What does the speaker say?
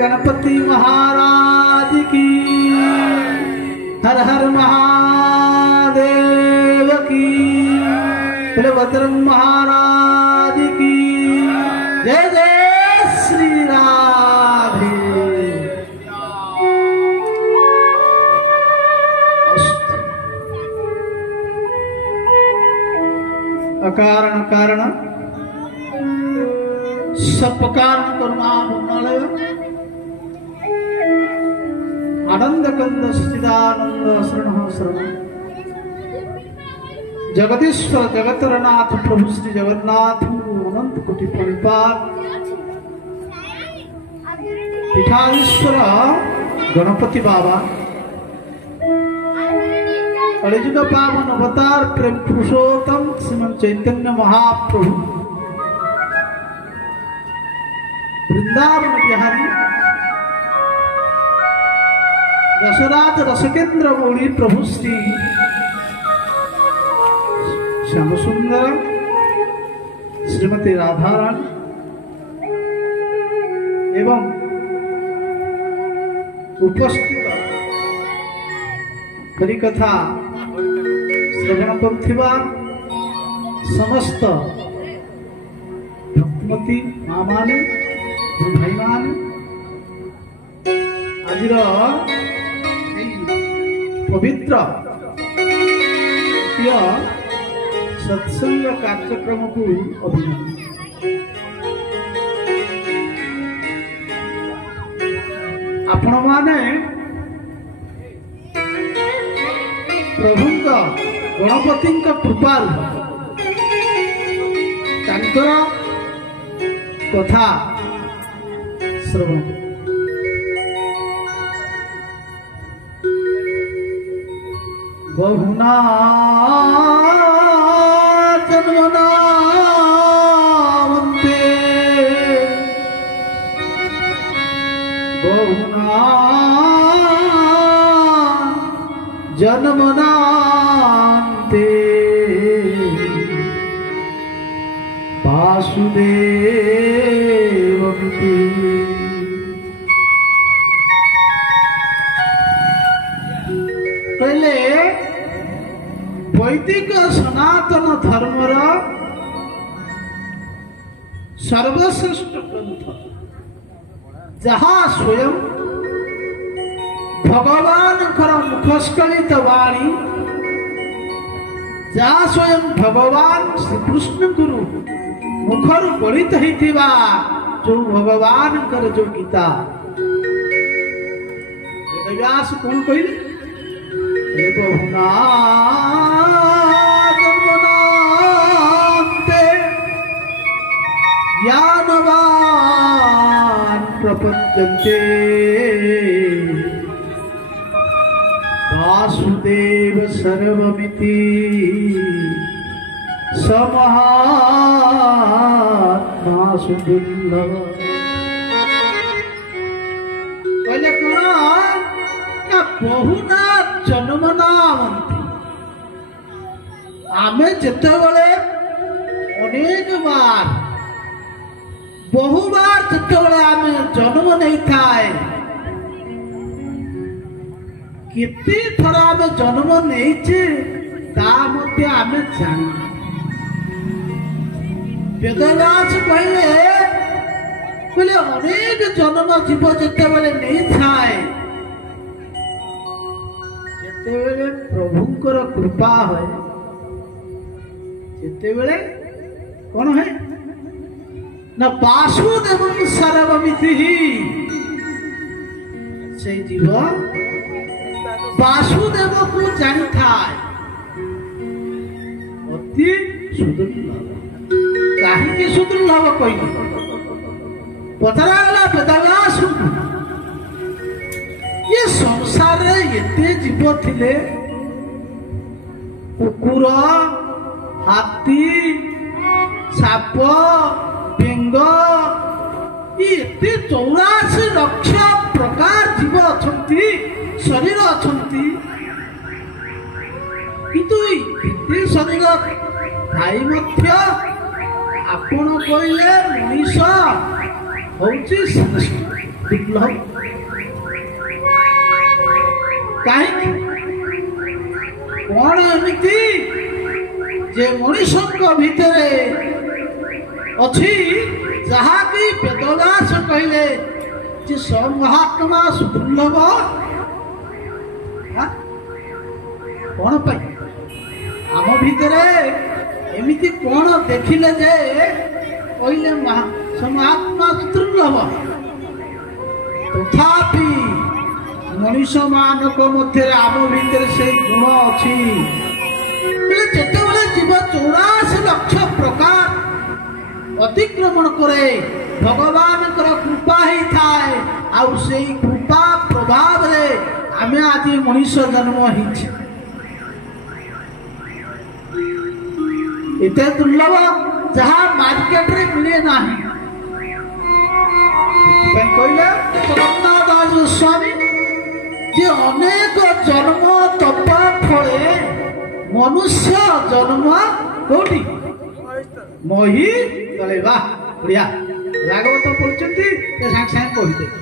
गणपति महाराज की हर हर महादेव की बलभद्र महाराज की जय जय श्री राधे। अकारण कारण सब कारण करुणा आनंद कंद सच्चिदानंद शरण शरण जगदीश्वर जगतरनाथ प्रभु श्री जगन्नाथ अनंत कोटि प्रणिपात पीठाधीश्वर गणपति बाबा कलिजुग पावन अवतार प्रेम पुरुषोत्तम श्रीमन चैतन्य महाप्रभु वृंदावन बिहारी रसराज रसकेन्द्र गौरी प्रभु श्री श्याम सुंदर श्रीमती राधारानी एवं उपस्थित हरिकथा श्रवण करुवा समस्त भक्तमती माँ माने भाई माने आज पवित्र सत्संग कार्यक्रम को अभिनंदन। आपण माने प्रभु गणपति कृपा कथा श्रवण बहुना जन्मनावन्ते बहुना जन्मनान्ते वासुदेवमिति पहले वैदिक सनातन धर्मर सर्वश्रेष्ठ ग्रंथ जहाँ स्वयं भगवान मुखस्खलित वाणी जहाँ स्वयं भगवान श्री कृष्ण गुरु मुखर गणित होता जो भगवान कर जो गीता व्यास कौन कहले बहुना जन्मनान्ते ज्ञानवान् प्रपद्यन्ते वासुदेव सर्वमिति समहात्मा सुदुर्लभ। कहले कौन बहुना जन्मनावन्ति आमे जेतेबेले अनेक बार बहुबार जेतेबेले आमे जन्म नहीं थाए केते थर आमे जन्म नहीं छे ता मते आमे जानि वेदव्यास कहले बोले अनेक जन्म जीव जेतेबेले नहीं थाए प्रभुंकर कृपा है जेतेबेले कौन है ना वासुदेव सर्वमिति से जीव वासुदेव को जानी था अति सुदुर्लभ कहीं सुदुर्लभ कहले ପଚରାଗଲା ବେଦବ୍ୟାସଙ୍କୁ ଏ ସଂସାରରେ ଏତେ ଜୀବ ଥିଲେ, କୁକୁର, ହାତୀ, ସାପ, ବେଙ୍ଗ, ଏତେ 84 ଲକ୍ଷ ପ୍ରକାର ଜୀବ ଅଛନ୍ତି, ଶରୀର ଅଛନ୍ତି, କିନ୍ତୁ ଏତେ ଶରୀର ଥାଇ ମଧ୍ୟ ଆପଣ କହିଲେ ମଣିଷ ହଉଛି ଦୁର୍ଲଭ। କାହିଁକି? କଣ ଏମିତି ଯେ ମଣିଷଙ୍କ ଭିତରେ ଅଛି ଯାହାକି ବେଦବ୍ୟାସ କହିଲେ ଯେ ସମହାତ୍ମା ସୁଦୁର୍ଲଭ? କଣ ପାଇଁ? ଆମ ଭିତରେ ଏମିତି କଣ ଦେଖିଲେ ଯେ କହିଲେ ସମହାତ୍ମା ସୁଦୁର୍ଲଭ? ତଥାପି ମଣିଷ ମାନଙ୍କ ମଧ୍ୟରେ ଆମ ଭିତରେ ସେଇ ଗୁଣ ଅଛି। ଯେତେବେଳେ ଜୀବ 84 ଲକ୍ଷ ପ୍ରକାର ଅତିକ୍ରମଣ କରେ, ଭଗବାନଙ୍କର କୃପା ହେଇଥାଏ, ଆଉ ସେଇ କୃପା ପ୍ରଭାବରେ ଆମେ ଆଜି ମଣିଷ ଜନ୍ମ ହେଇଛେ। ଏତେ ଦୁର୍ଲଭ ଯାହା ମାର୍କେଟରେ ମିଳେ ନାହିଁ। ସେଥିପାଇଁ କହିଲେ ଜଗନ୍ନାଥ ଦାସ ସ୍ୱାମୀ ଯେ ଅନେକ ଜନ୍ମ ତପ ଫଳେ ମନୁଷ୍ୟ ଜନ୍ମ କୋଉଠି? ମହି ତଳେ। ବା ବଢିଆ, ଭାଗବତ ପଢୁଛନ୍ତି ସାଙ୍ଗେ ସାଙ୍ଗେ କହିଦେବେ।